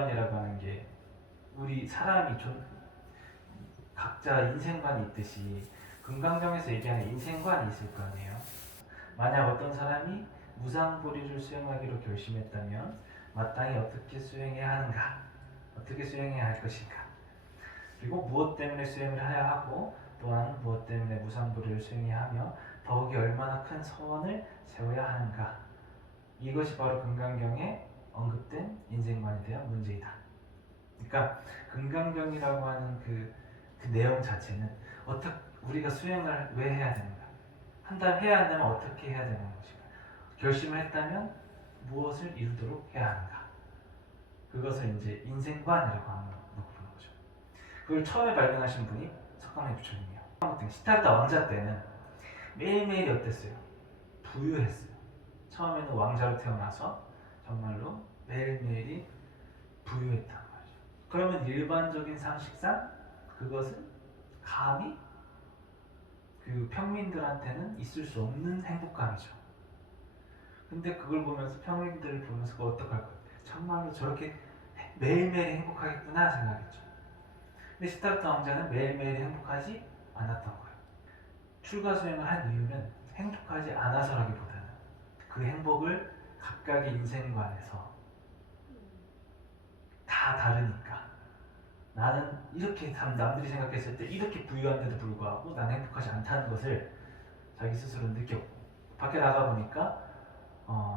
인생관이라고 하는 게 우리 사람이 좀 각자 인생관이 있듯이 금강경에서 얘기하는 인생관이 있을 거 아니에요. 만약 어떤 사람이 무상보리를 수행하기로 결심했다면 마땅히 어떻게 수행해야 하는가, 어떻게 수행해야 할 것인가, 그리고 무엇 때문에 수행을 해야 하고 또한 무엇 때문에 무상보리를 수행해야 하며 더욱이 얼마나 큰 서원을 세워야 하는가, 이것이 바로 금강경에 언급된 인생관에 대한 문제이다. 그러니까 금강경이라고 하는 그 내용 자체는 우리가 수행을 왜 해야 되는가, 해야 한다면 어떻게 해야 되는 것인가, 결심을 했다면 무엇을 이루도록 해야 하는가, 그것을 이제 인생관이라고 하는 거죠. 그걸 처음에 발견하신 분이 석가모니 부처님이에요. 시타르타 왕자 때는 매일매일이 어땠어요? 부유했어요. 처음에는 왕자로 태어나서 정말로 매일매일이 부유했단 말이죠. 그러면 일반적인 상식상 그것은 감히 그 평민들한테는 있을 수 없는 행복감이죠. 근데 그걸 보면서 평민들을 보면서 그거 어떡할 거예요? 정말로 저렇게 매일매일 행복하겠구나 생각했죠. 근데 시타르타 왕자는 매일매일 행복하지 않았던 거예요. 출가 수행을 한 이유는 행복하지 않아서라기보다는 그 행복을 각각의 인생관에서 다 다르니까, 나는 이렇게 남들이 생각했을 때 이렇게 부유한데도 불구하고 나는 행복하지 않다는 것을 자기 스스로 느꼈고, 밖에 나가보니까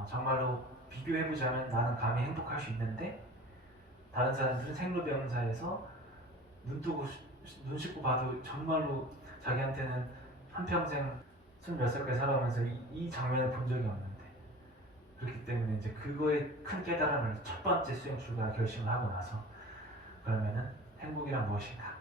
정말로 비교해보자면 나는 감히 행복할 수 있는데 다른 사람들은 생로병사에서 눈 씻고 봐도 정말로 자기한테는 한평생 20몇 살까지 살아오면서 이 장면을 본 적이 없는데, 그렇기 때문에 이제 그거에 큰 깨달음을 첫 번째 수행 출가 결심을 하고 나서, 그러면은 행복이란 무엇인가?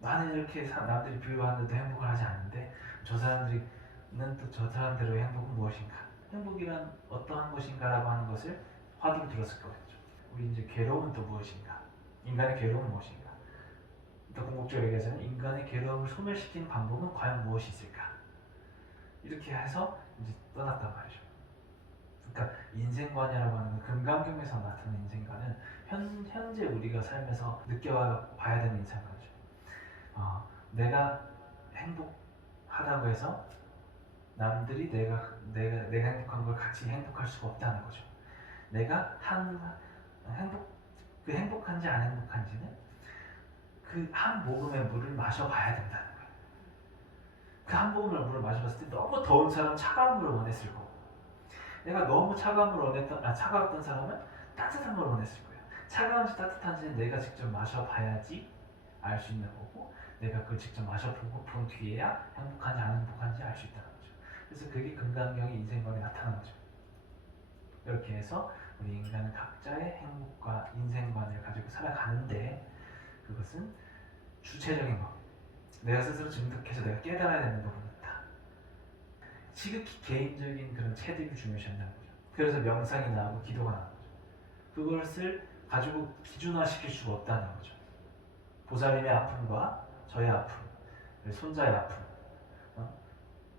나는 이렇게 남들이 비유하는데도 행복을 하지 않는데 저 사람들은 또 저 사람대로의 행복은 무엇인가? 행복이란 어떠한 것인가? 라고 하는 것을 화두로 들었을 거겠죠. 우리 이제 괴로움은 또 무엇인가? 인간의 괴로움은 무엇인가? 더 궁극적으로 얘기하자면 인간의 괴로움을 소멸시키는 방법은 과연 무엇이 있을까? 이렇게 해서 이제 떠났단 말이죠. 그러니까 인생관이라고 하는 건 금강경에서 나타나는 인생관은 현재 우리가 삶에서 느껴봐야 되는 인생관이죠. 내가 행복하다고 해서 남들이 내가 행복한 걸 같이 행복할 수가 없다는 거죠. 내가 그 행복한지 안 행복한지는 그 한 모금의 물을 마셔봐야 된다는 거예요. 그 한 모금의 물을 마셔봤을 때 너무 더운 사람은 차가운 물을 원했을 거고, 내가 너무 차가운 물을 차가웠던 사람은 따뜻한 물을 원했을 거예요. 차가운지 따뜻한지는 내가 직접 마셔봐야지 알 수 있는 거고, 내가 그걸 직접 마셔보고 본 뒤에야 행복한지 안 행복한지 알 수 있다는 거죠. 그래서 그게 금강경의 인생관에 나타나는 거죠. 이렇게 해서 우리 인간은 각자의 행복과 인생관을 가지고 살아가는데, 그것은 주체적인 것, 내가 스스로 증득해서 내가 깨달아야 되는 부분이다. 지극히 개인적인 그런 체득을 중요시한다는 거죠. 그래서 명상이 나오고 기도가 나오는 거죠. 그것을 가지고 기준화시킬 수가 없다는 거죠. 보살님의 아픔과 저의 아픔, 손자의 아픔,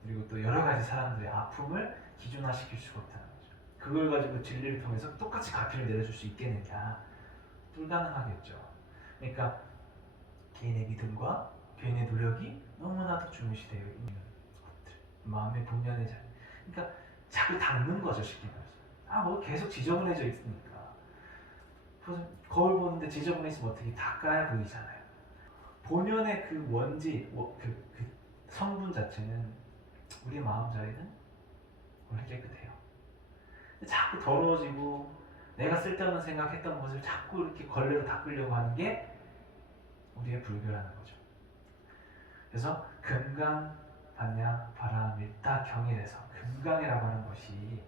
그리고 또 여러 가지 사람들의 아픔을 기준화시킬 수가 없다는 거죠. 그걸 가지고 진리를 통해서 똑같이 가피를 내려줄 수 있겠느냐? 불가능하겠죠. 그러니까 개인의 믿음과 개인의 노력이 너무나도 중요시되어 있는 것들, 마음의 본연의 자리. 그러니까 자꾸 닦는 거죠, 쉽게 말해서. 뭐 계속 지저분해져 있으니까. 거울 보는데 지저분해 있으면 어떻게 닦아야 보이잖아요. 본연의 그 원지, 그 성분 자체는, 우리 마음 자리는 원래 깨끗해요. 자꾸 더러워지고 내가 쓸데없는 생각했던 것을 자꾸 이렇게 걸레로 닦으려고 하는 게 우리의 불교라는 거죠. 그래서 금강 반야 바라밀다 경일에서 금강이라고 하는 것이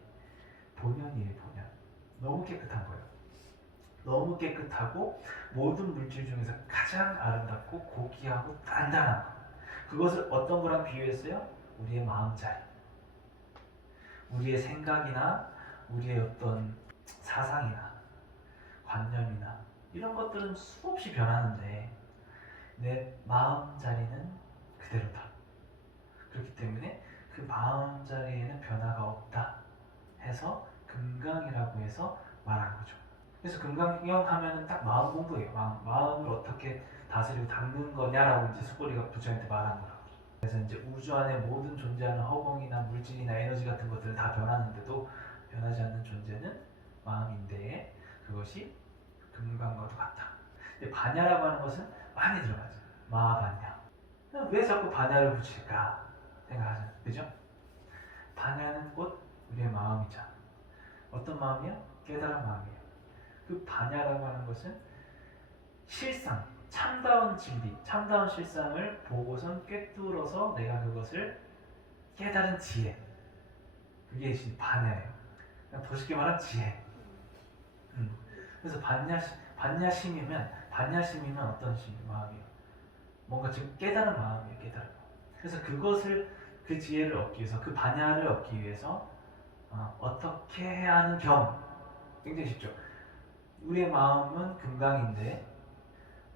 본연이에요. 본연. 너무 깨끗한 거예요. 너무 깨끗하고 모든 물질 중에서 가장 아름답고 고귀하고 단단한 것, 그것을 어떤 거랑 비유했어요? 우리의 마음자리, 우리의 생각이나 우리의 어떤 사상이나 관념이나 이런 것들은 수없이 변하는데 내 마음자리는 그대로다. 그렇기 때문에 그 마음자리에는 변화가 없다 해서 금강이라고 해서 말한 거죠. 그래서 금강경 하면은 딱 마음 공부예요. 마음을 어떻게 다스리고 닦는 거냐라고 이제 수고리가 부처한테 말한 거라고. 그래서 이제 우주 안에 모든 존재하는 허공이나 물질이나 에너지 같은 것들은 다 변하는데도 변하지 않는 존재는 마음인데 그것이 금강과도 같다. 근데 반야라고 하는 것은 많이 들어가죠. 마하반야. 왜 자꾸 반야를 붙일까 생각하잖아요. 그죠? 반야는 곧 우리의 마음이자 어떤 마음이야? 깨달은 마음이에요. 그 반야라고 하는 것은 실상, 참다운 진리, 참다운 실상을 보고선 꿰뚫어서 내가 그것을 깨달은 지혜. 그게 반야예요. 더 쉽게 말하면 지혜. 그래서 반야심이면 어떤 마음이에요? 뭔가 지금 깨달은 마음이에요. 깨달은 마음. 그래서 그 지혜를 얻기 위해서, 그 반야를 얻기 위해서 어떻게 해야 하는 굉장히 쉽죠. 우리의 마음은 금강인데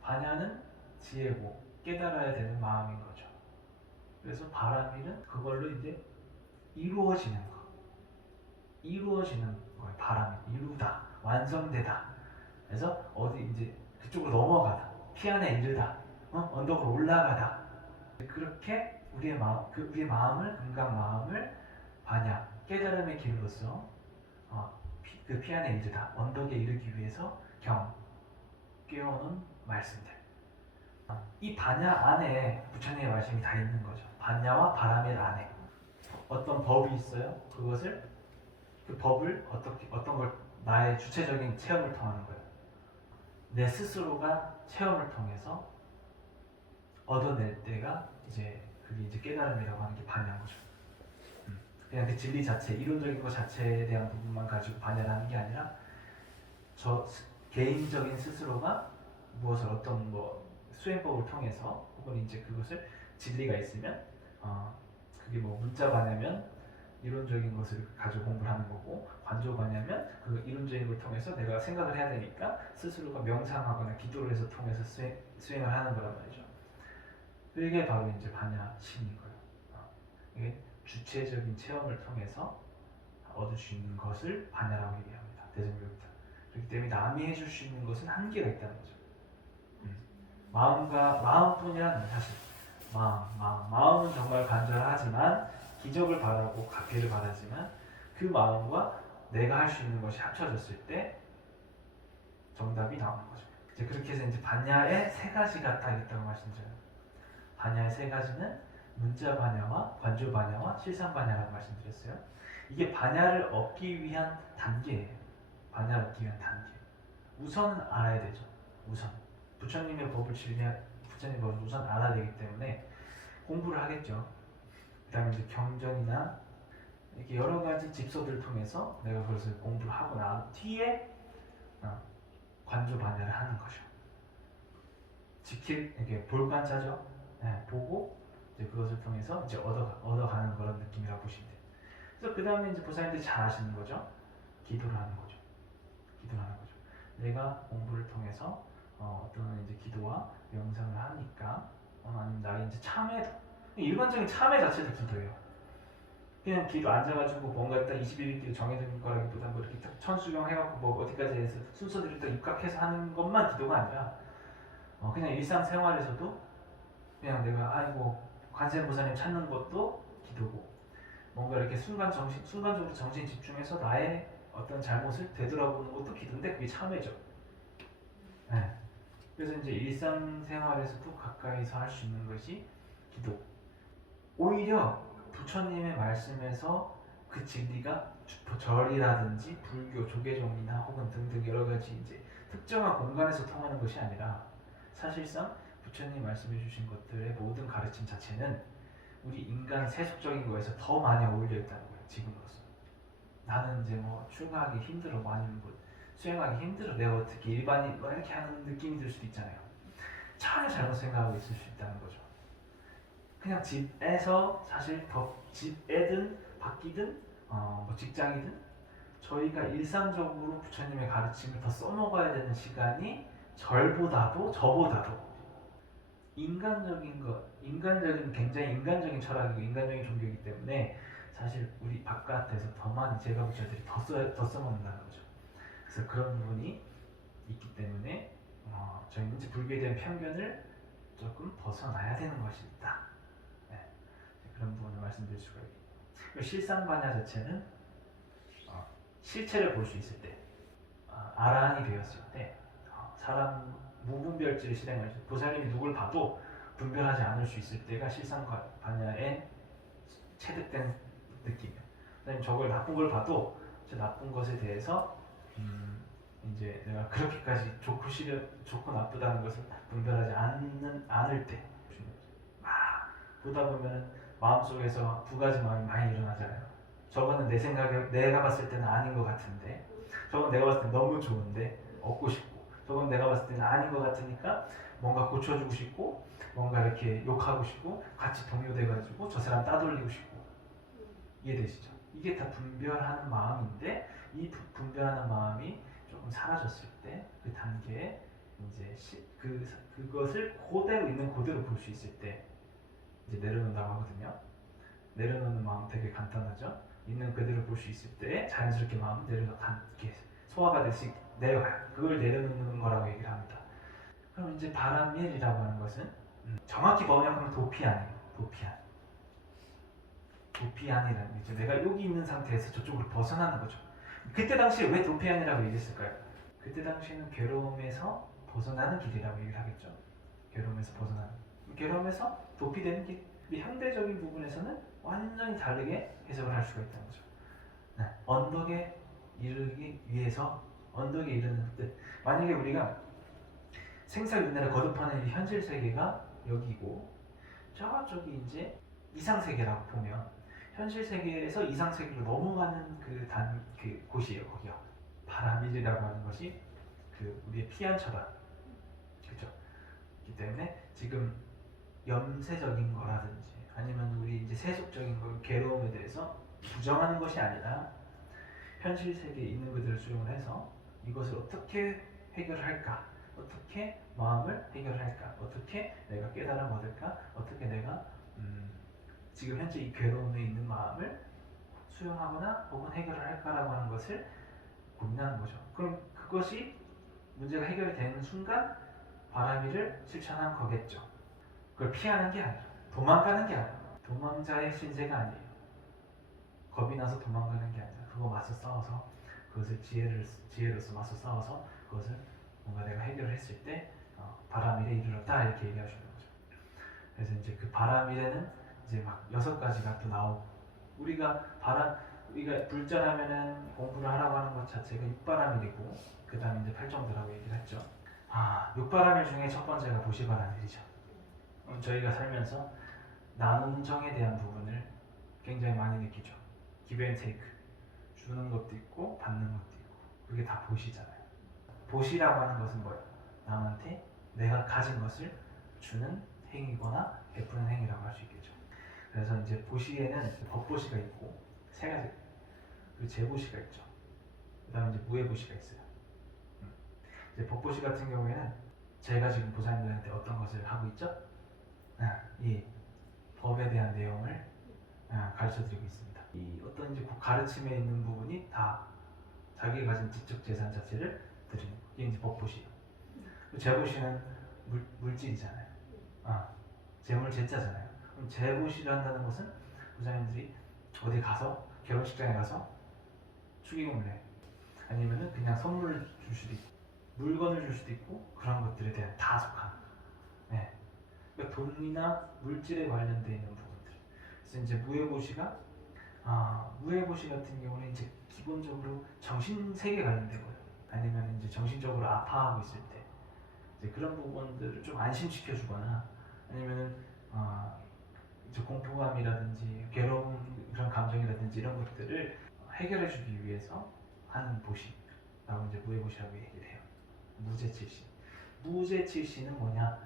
반야는 지혜고 깨달아야 되는 마음인 거죠. 그래서 바람이는 그걸로 이제 이루어지는 거예요. 바람이 이루다, 완성되다. 그래서 어디 이제 그쪽으로 넘어가다, 피안에 이르다, 언덕으로 올라가다. 그렇게 우리의 마음을 금강 마음을 반야 깨달음의 길로서 그 피안에 이르다, 언덕에 이르기 위해서 깨워놓은 말씀들. 이 반야 안에 부처님의 말씀이 다 있는 거죠. 반야와 바라밀 안에 어떤 법이 있어요. 그 법을 어떤 걸 나의 주체적인 체험을 통하는 거예요. 내 스스로가 체험을 통해서 얻어낼 때가 그게 이제 깨달음이라고 하는 게 반야인 거죠. 그냥 그 진리 자체, 이론적인 것 자체에 대한 부분만 가지고 반야라는 게 아니라 개인적인 스스로가 무엇을 어떤 수행법을 통해서 혹은 이제 그것을 진리가 있으면 그게 문자 반야면 이론적인 것을 가지고 공부를 하는 거고 관조 반야면 그 이론적인 걸 통해서 내가 생각을 해야 되니까 스스로가 명상하거나 기도를 해서 통해서 수행을 하는 거란 말이죠. 이게 바로 이제 반야심인 거예요. 이게 주체적인 체험을 통해서 얻을 수 있는 것을 반야라고 얘기합니다. 대승교육자. 그렇기 때문에 남이 해줄 수 있는 것은 한계가 있다는 거죠. 마음뿐이란 사실 마음은 정말 간절하지만 기적을 바라고 가피를 바라지만 그 마음과 내가 할 수 있는 것이 합쳐졌을 때 정답이 나오는 거죠. 이제 그렇게 해서 이제 반야의 세 가지가 딱 있다고 말씀드려요. 반야의 세 가지는 문자 반야와 관조 반야와 실상 반야라고 말씀드렸어요. 이게 반야를 얻기 위한 단계예요. 반야를 얻기 위한 단계. 우선은 알아야 되죠. 부처님의 법을 부처님의 법을 우선 알아야 되기 때문에 공부를 하겠죠. 그 다음에 이제 경전이나 이렇게 여러 가지 집서들을 통해서 내가 그것을 공부를 하고 난 뒤에 관조 반야를 하는 거죠. 이렇게 볼관자죠. 보고 이제 그것을 통해서 이제 얻어가는 그런 느낌이라고 보시면 돼요. 그래서 그 다음에 이제 보살님들이 잘 아시는 거죠. 기도를 하는 거죠. 내가 공부를 통해서 어떤 이제 기도와 명상을 하니까 아니면 나의 이제 참회도 일반적인 참회 자체도 기도예요. 그냥 기도 앉아가지고 뭔가 딱 21일 기도 정해져 있는 거라기보다 이렇게 딱 천수경 해갖고 어디까지 해서 순서대로 딱 입각해서 하는 것만 기도가 아니라 그냥 일상생활에서도 그냥 내가 관세음보살님 찾는 것도 기도고 뭔가 이렇게 순간적으로 정신 집중해서 나의 어떤 잘못을 되돌아보는 것도 기도인데 그게 참회죠. 네. 그래서 이제 일상생활에서도 가까이서 할 수 있는 것이 기도. 오히려 부처님의 말씀에서 그 진리가 절이라든지 불교, 조계종이나 혹은 등등 여러 가지 이제 특정한 공간에서 통하는 것이 아니라 사실상 부처님 말씀해 주신 것들의 모든 가르침 자체는 우리 인간 세속적인 거에서 더 많이 어울려 있다는 거예요. 지금으로서. 나는 이제 출가하기 힘들어, 아니면 수행하기 힘들어. 내가 어떻게 일반인 이렇게 하는 느낌이 들 수도 있잖아요. 전혀 잘못 생각하고 있을 수 있다는 거죠. 그냥 집에서 사실 집에든 밖이든 직장이든 저희가 일상적으로 부처님의 가르침을 더 써먹어야 되는 시간이 저보다도 굉장히 인간적인 철학이고 인간적인 종교이기 때문에 사실 우리 바깥에서 더 많이 제가 부처들이 더 써먹는다는 거죠. 그래서 그런 부분이 있기 때문에 저희는 이제 불교에 대한 편견을 조금 벗어나야 되는 것이 있다. 네, 그런 부분을 말씀드릴 수가 있고, 실상반야 자체는 실체를 볼 수 있을 때, 아라한이 되었을 때, 사람 무분별지를 실행할 때, 보살님이 누굴 봐도 분별하지 않을 수 있을 때가 실상반야의 체득된 느낌이에요. 그다음에 저걸 나쁜 걸 봐도 저 나쁜 것에 대해서 이제 내가 그렇게까지 좋고 나쁘다는 것을 분별하지 않을 때, 보다 보면 마음속에서 두 가지 마음이 많이 일어나잖아요. 저거는 내 생각에 내가 봤을 때는 아닌 것 같은데, 저건 내가 봤을 때 너무 좋은데 얻고 싶고, 저건 내가 봤을 때는 아닌 것 같으니까 뭔가 고쳐주고 싶고, 뭔가 이렇게 욕하고 싶고, 같이 동요돼가지고 저 사람 따돌리고 싶고. 이해되시죠? 이게 다 분별하는 마음인데, 이 분별하는 마음이 조금 사라졌을 때, 그 단계에 이제 그것을 그대로 있는 그대로 볼 수 있을 때 이제 내려놓는다고 하거든요. 내려놓는 마음 되게 간단하죠. 있는 그대로 볼 수 있을 때 자연스럽게 마음은 이렇게 소화가 될 수 내려가요. 그걸 내려놓는 거라고 얘기를 합니다. 그럼 이제 바람일이라고 하는 것은 정확히 번역하면 도피안이에요. 도피안이라는 거죠. 내가 여기 있는 상태에서 저쪽으로 벗어나는 거죠. 그때 당시에 왜 도피안이라고 얘기했을까요? 그때 당시에는 괴로움에서 벗어나는 길이라고 얘기를 하겠죠. 괴로움에서 벗어나는. 괴로움에서 도피되는 길. 현대적인 부분에서는 완전히 다르게 해석을 할 수가 있다는 거죠. 네. 언덕에 이르기 위해서 언덕에 이르는 뜻. 만약에 우리가 생사윤회를 거듭하는 이 현실 세계가 여기고 저쪽이 이제 이상 세계라고 보면 현실 세계에서 이상 세계로 넘어가는 그 곳이에요. 거기가 바라밀이라고 하는 것이 우리의 피안처럼, 그렇죠? 그렇기 때문에 지금 염세적인 거라든지 아니면 우리 이제 세속적인 걸 괴로움에 대해서 부정하는 것이 아니라 현실 세계에 있는 그들을 수용을 해서 이것을 어떻게 해결할까, 어떻게 마음을 해결할까, 어떻게 내가 깨달음 얻을까, 어떻게 내가 지금 현재 이 괴로움에 있는 마음을 수용하거나 혹은 해결을 할까라고 하는 것을 고민하는 거죠. 그럼 그것이 문제가 해결되는 순간 바라미를 실천한 거겠죠. 그걸 피하는 게 아니라, 도망가는 게 아니라, 도망자의 신세가 아니에요. 겁이 나서 도망가는 게 아니라 그거 맞서 싸워서 그것을 지혜로서 맞서 싸워서 그것을 뭔가 내가 해결했을 때 바라밀에 이르렀다 이렇게 얘기하시는 거죠. 그래서 이제 그 바라밀에는 이제 막 6가지가 또 나오고, 우리가 불전하면은 공부를 하라고 하는 것 자체가 6바라밀이고 그 다음에 이제 8정도라고 얘기를 했죠. 6바라밀 중에 첫 번째가 보시바라밀이죠. 저희가 살면서 나눔정에 대한 부분을 굉장히 많이 느끼죠. give and take, 주는 것도 있고 받는 것도 있고, 그게 다 보시잖아요. 보시라고 하는 것은 뭐예요? 남한테 내가 가진 것을 주는 행위거나 베푸는 행위라고 할 수 있겠죠. 그래서 이제 보시에는 법보시가 있고 3가지, 그리고 제보시가 있죠. 그 다음에 이제 무예보시가 있어요. 이제 법보시 같은 경우에는 제가 지금 보살님들한테 어떤 것을 하고 있죠? 이 법에 대한 내용을 가르쳐드리고 있습니다. 이 어떤 이제 가르침에 있는 부분이 다 자기가 가진 지적 재산 자체를 드리는 거. 이게 이제 법보시예요. 재보시는 물질이잖아요. 재물 재자잖아요. 그럼 재보시를 한다는 것은 부자님들이 어디 가서 결혼식장에 가서 축의금을 내, 아니면은 그냥 선물을 줄 수도 있고 물건을 줄 수도 있고 그런 것들에 대한 다 속한. 네. 그러니까 돈이나 물질에 관련되어 있는 부분들. 그래서 이제 무예보시가 무예보시 같은 경우는 이제 기본적으로 정신세계 관련된 거예요. 아니면 이제 정신적으로 아파하고 있을 때 이제 그런 부분들을 좀 안심시켜주거나, 아니면은 이제 공포감이라든지 괴로운 그런 감정이라든지 이런 것들을 해결해주기 위해서 하는 보시라고 이제 무예보시라고 얘기를 해요. 무제칠시. 무제칠시는 뭐냐?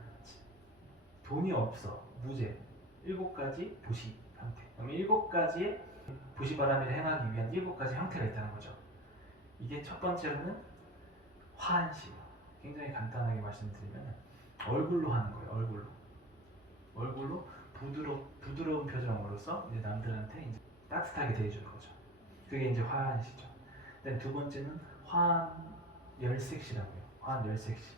돈이 없어. 무제. 7가지 보시 형태. 그럼 7가지의 보시바라밀을 행하기 위한 7가지 형태가 있다는 거죠. 이게 첫 번째로는 화한시. 굉장히 간단하게 말씀드리면 얼굴로 하는 거예요. 얼굴로 부드러운 표정으로서 이제 남들한테 이제 따뜻하게 대해주는 거죠. 그게 이제 화한시죠. 두 번째는 화한 열색시라고요. 화한 열색시.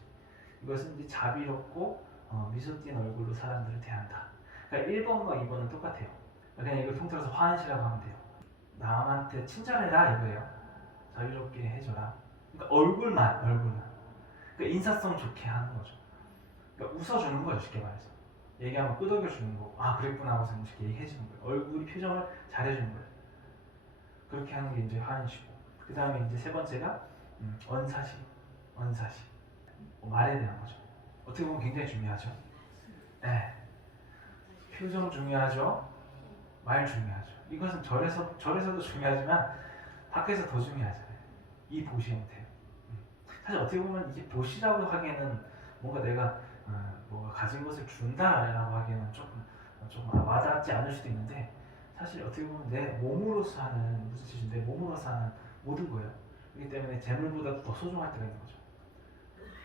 이것은 이제 자비롭고 미소 띈 얼굴로 사람들을 대한다. 그러니까 1번과 2번은 똑같아요. 그냥 이걸 통틀어서 화한시라고 하면 돼요. 남한테 친절해라 이거예요. 자유롭게 해줘라. 그러니까 얼굴만. 그러니까 인사성 좋게 하는 거죠. 그러니까 웃어주는 거죠, 쉽게 말해서. 얘기하면 끄덕여주는 거고, 아 그랬구나 하고서 이렇게 얘기해주는 거예요. 얼굴이 표정을 잘해주는 거예요. 그렇게 하는 게 이제 화한시고, 그 다음에 이제 세 번째가 언사시. 말에 대한 거죠. 어떻게 보면 굉장히 중요하죠. 네. 표정 중요하죠. 말 중요하죠. 이것은 절에서도 중요하지만 밖에서 더 중요하잖아요. 이 보시 형태. 사실 어떻게 보면 이게 보시라고 하기에는 뭔가 내가 뭐가 가진 것을 준다라고 하기에는 조금 와닿지 않을 수도 있는데, 사실 어떻게 보면 내 몸으로서 하는, 무슨 뜻인데, 몸으로서 하는 모든 거예요. 그렇기 때문에 재물보다도 더 소중할 때가 있는 거죠.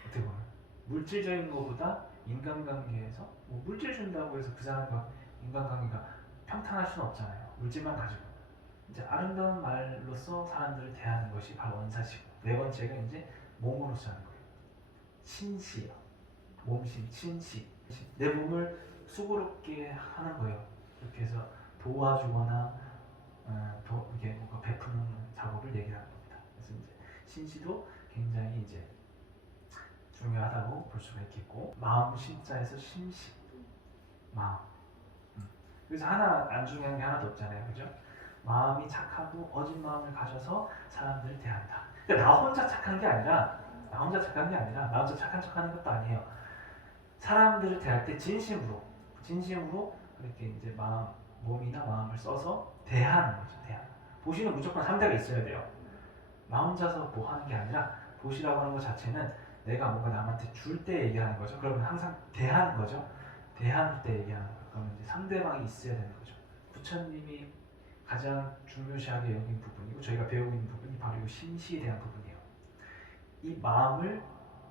어떻게 보면 물질적인 것보다 인간관계에서, 뭐 물질 준다고 해서 그 사람과 인간관계가 평탄할 수는 없잖아요. 물질만 가지고. 이제 아름다운 말로써 사람들을 대하는 것이 바로 언사시고, 네 번째가 이제 몸으로서 하는 거예요. 신시요. 몸신, 신시. 내 몸을 수고롭게 하는 거예요. 이렇게 해서 도와주거나 이렇게 뭔가 베푸는 작업을 얘기하는 겁니다. 그래서 이제 신시도 굉장히 이제 중요하다고 볼 수가 있겠고, 마음 신자에서 심시. 마음. 그래서 하나 안 중요한 게 하나도 없잖아요, 그죠? 마음이 착하고 어진 마음을 가져서 사람들을 대한다. 그러니까 나 혼자 착한 게 아니라 나 혼자 착한 척하는 것도 아니에요. 사람들을 대할 때 진심으로 그렇게 이제 몸이나 마음을 써서 대하는 거죠. 보시는 무조건 상대가 있어야 돼요. 나 혼자서 뭐 하는 게 아니라, 보시라고 하는 것 자체는 내가 뭔가 남한테 줄 때 얘기하는 거죠. 그러면 항상 대하는 거죠. 대할 때 얘기하는 거예요. 그러면 이제 상대방이 있어야 되는 거죠. 부처님이 가장 중요시하게 여긴 부분이고, 저희가 배우고 있는 부분이 바로 이 심시에 대한 부분이에요. 이 마음을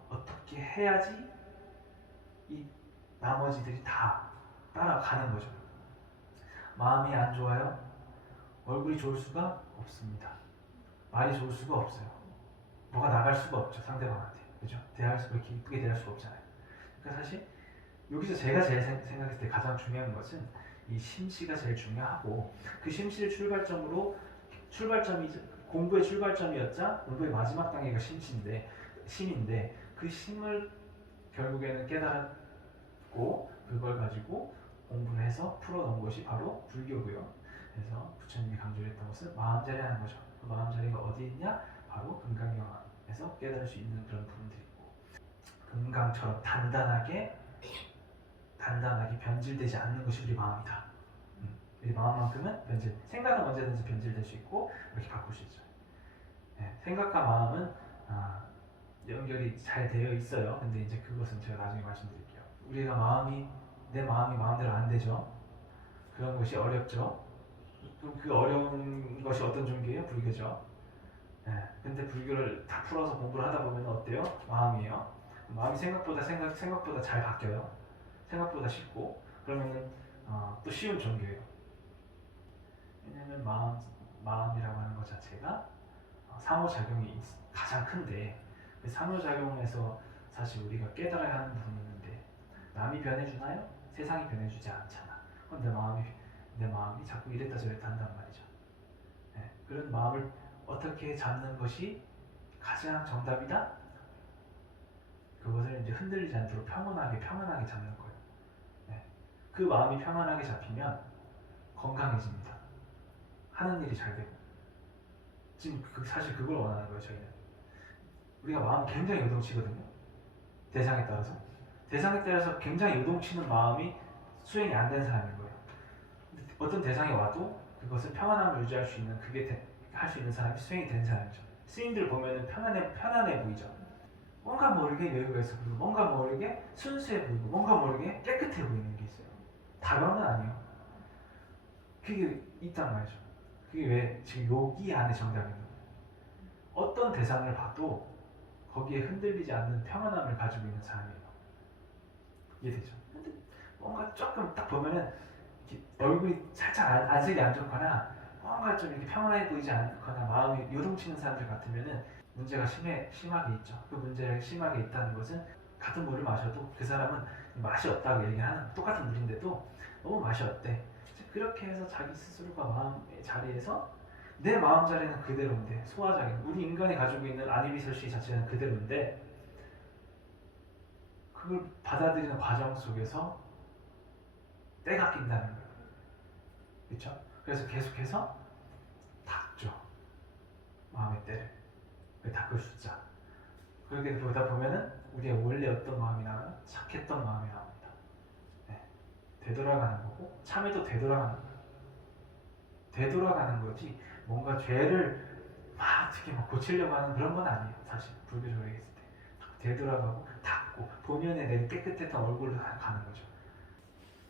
어떻게 해야지 이 나머지들이 다 따라가는 거죠. 마음이 안 좋아요? 얼굴이 좋을 수가 없습니다. 말이 좋을 수가 없어요. 뭐가 나갈 수가 없죠, 상대방한테. 그죠? 그렇게 이쁘게 대할 수가 없잖아요. 그러니까 사실 여기서 제가 제일 생각했을 때 가장 중요한 것은 이 심시가 제일 중요하고, 그 심시를 출발점이 공부의 출발점이었자 공부의 마지막 단계가 심인데 그 심을 결국에는 깨달았고, 그걸 가지고 공부를 해서 풀어놓은 것이 바로 불교고요. 그래서 부처님이 강조를 했던 것은 마음자리하는 거죠. 그 마음자리가 어디 있냐? 바로 금강경에서 깨달을 수 있는 그런 부분들이고, 금강처럼 단단하게 변질되지 않는 것이 우리 마음이다. 우리 마음만큼은 생각은 언제든지 변질될 수 있고 이렇게 바꿀 수 있죠. 네, 생각과 마음은 연결이 잘 되어 있어요. 근데 이제 그것은 제가 나중에 말씀드릴게요. 내 마음이 마음대로 안 되죠. 그런 것이 어렵죠. 그럼 그 어려운 것이 어떤 종교예요? 불교죠. 네, 근데 불교를 다 풀어서 공부를 하다 보면 어때요? 마음이에요. 마음이 생각보다 잘 바뀌어요. 생각보다 쉽고, 그러면은 또 쉬운 종교예요. 왜냐면 마음이라고 하는 것 자체가 상호작용이 가장 큰데, 그 상호작용에서 사실 우리가 깨달아야 하는 부분이 있는데, 남이 변해주나요? 세상이 변해주지 않잖아. 그럼 내 마음이 자꾸 이랬다 저랬다 한단 말이죠. 네, 그런 마음을 어떻게 잡는 것이 가장 정답이다? 그것을 이제 흔들리지 않도록 평온하게 잡는 거예요. 네. 그 마음이 평안하게 잡히면 건강해집니다. 하는 일이 잘 되고. 지금 사실 그걸 원하는 거예요, 저희는. 우리가 마음이 굉장히 요동치거든요. 대상에 따라서 굉장히 요동치는 마음이 수행이 안 된 사람인 거예요. 어떤 대상이 와도 그것을 평안함을 유지할 수 있는, 할 수 있는 사람이 수행이 된 사람이죠. 스님들 보면은 편안해 보이죠. 뭔가 모르게 여유가 있어 보이고, 뭔가 모르게 순수해 보이고, 뭔가 모르게 깨끗해 보이는 게 있어요. 다변은 아니에요. 그게 있단 말이죠. 그게 왜 지금 여기 안에 정답이 있는 거예요. 어떤 대상을 봐도 거기에 흔들리지 않는 평안함을 가지고 있는 사람이에요. 이해되죠? 근데 뭔가 조금 딱 보면은 얼굴이 살짝 안색이 안 좋거나, 뭔가 좀 이렇게 평안해 보이지 않거나 마음이 요동치는 사람들 같으면은 문제가 심하게 있죠. 그 문제가 심하게 있다는 것은 같은 물을 마셔도 그 사람은 맛이 없다고 얘기하는 똑같은 물인데도 너무 맛이 없대. 그렇게 해서 자기 스스로가 마음의 자리에서 내 마음 자리는 그대로인데 소화자리 우리 인간이 가지고 있는 안위비설시 자체는 그대로인데 그걸 받아들이는 과정 속에서 때가 낀다는 거예요. 그렇죠? 그래서 계속해서 닦죠. 마음의 때를. 닦을 수 있자. 그렇게 보다 보면은 우리의 원래 어떤 마음이 나와요? 착했던 마음이 나옵니다. 네. 되돌아가는 거고 참에도 되돌아가는 거예요. 되돌아가는 거지 뭔가 죄를 막 어떻게 막 고치려고 하는 그런 건 아니에요. 사실 불교적으로 얘기했을 때 되돌아가고 닦고 본연의 내 깨끗했던 얼굴로 가는 거죠.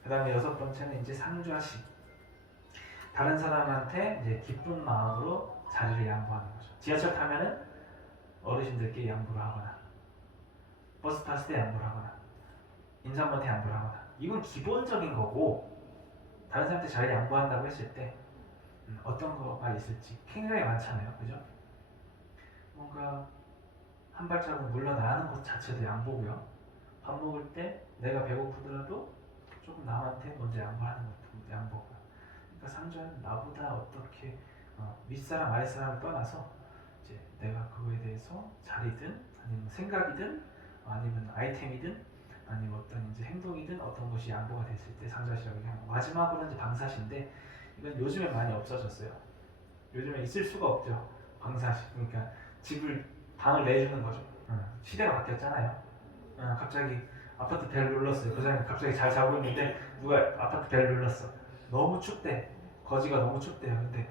그 다음에 여섯 번째는 이제 상좌시. 다른 사람한테 이제 기쁜 마음으로 자리를 양보하는 거죠. 지하철 타면은 어르신들께 양보를 하거나 버스 탔을 때 양보를 하거나 인사한테 양보를 하거나 이건 기본적인 거고 다른 사람한테 자리 양보한다고 했을 때 어떤 거가 있을지 굉장히 많잖아요. 그죠? 뭔가 한 발자국 물러나는 것 자체도 양보고요. 밥 먹을 때 내가 배고프더라도 조금 남한테 먼저 양보하는 것도 양보고요. 그러니까 상주는 나보다 어떻게 윗사람 아랫사람을 떠나서 이제 내가 그거에 대해서 자리든 아니면 생각이든 아니면 아이템이든 아니면 어떤 이제 행동이든 어떤 것이 양보가 됐을 때 상자시라고 얘기하고 마지막으로는 이제 방사시인데 이건 요즘에 많이 없어졌어요. 요즘에 있을 수가 없죠. 방사시. 그러니까 방을 내주는 거죠. 시대가 바뀌었잖아요. 갑자기 아파트 벨 눌렀어요. 그 사람이 갑자기 잘 자고 있는데 누가 아파트 벨 눌렀어. 너무 춥대. 거지가 너무 춥대요. 근데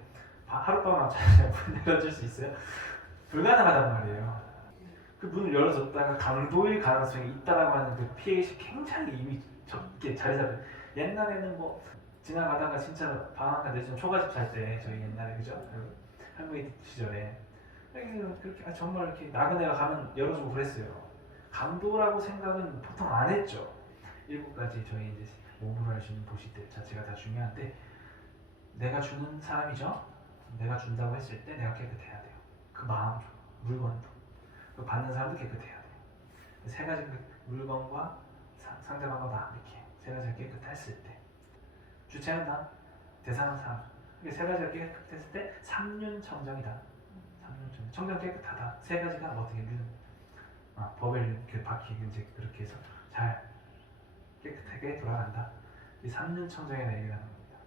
하룻밤 잘 문 열어줄 수 있어요? 불가능하단 말이에요. 그 문을 열어줬다가 강도일 가능성이 있다라고 하는 그 피해의식 굉장히 이미 적게 자리 잡아요. 옛날에는 뭐 지나가다가 진짜 방학간 내지는 초가집 살 때 저희 옛날에 그죠? 그 할머니 시절에 그렇게 정말 이렇게 나그네가 가면 열어주고 그랬어요. 강도라고 생각은 보통 안 했죠. 일곱 가지 저희 이제 몸으로 할 수 있는 보시들 자체가 다 중요한데 내가 주는 사람이죠. 내가 준다고 했을 때 내가 깨끗해야 돼요. 그 마음도 물건도 그 받는 사람도 깨끗해야 돼요. 세 가지 그 물건과 상대방과 나 이렇게 세 가지가 깨끗했을 때 주체는 나 대상은 사람 이게 세 가지가 깨끗했을 때 삼륜청정이다. 삼륜청정 청정 깨끗하다. 세 가지가 어떻게 법에 이렇게 박히고 이제 그렇게 해서 잘 깨끗하게 돌아간다. 이 삼륜청정이라는 얘기를 하는 겁니다.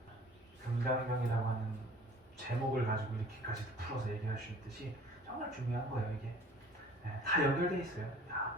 금강경이라고 하는 제목을 가지고 이렇게까지 풀어서 얘기할 수 있듯이 정말 중요한 거예요. 이게 다 연결돼 있어요. 다